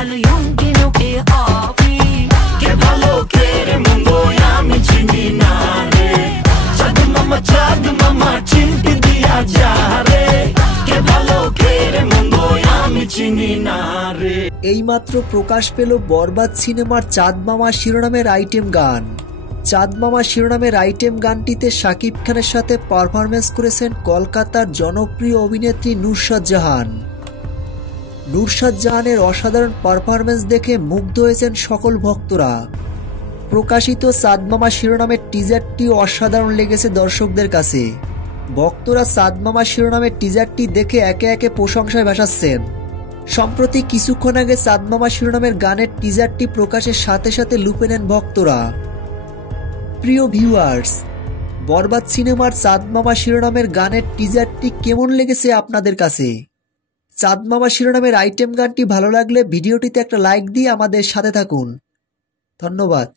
hal yumkinu ki afi ke bhalo ke re mondo ami chini na re chad mama chimpi diya ja re ke bhalo ke re mondo ami chini na re। এইমাত্র প্রকাশ পেল বরবাদ সিনেমার চাঁদ মামা শিরোনামের আইটেম গান। চাঁদ মামা শিরোনামের আইটেম গানটিতে শাকিব খানের সাথে পারফরমেন্স করেছেন কলকাতার জনপ্রিয় অভিনেত্রী নুসরাত জাহান। নুসরাত জাহানের অসাধারণ পারফরমেন্স দেখে মুগ্ধ হয়েছেন সকল ভক্তরা। প্রকাশিত চাঁদ মামা শিরোনামের টিজারটি অসাধারণ লেগেছে দর্শকদের কাছে। ভক্তরা চাঁদ মামা শিরোনামের টিজারটি দেখে একে একে প্রশংসায় ভাসাচ্ছেন। সম্প্রতি কিছুক্ষণ আগে চাঁদ মামা শিরোনামের গানের টিজারটি প্রকাশের সাথে সাথে লুপে নেন ভক্তরা। প্রিয় ভিউয়ার্স, বরবাদ সিনেমার চাঁদ মামা শিরোনামের গানের টিজারটি কেমন লেগেছে আপনাদের কাছে? চাঁদ মামা শিরোনামের আইটেম গানটি ভালো লাগলে ভিডিওটিতে একটা লাইক দিয়ে আমাদের সাথে থাকুন। ধন্যবাদ।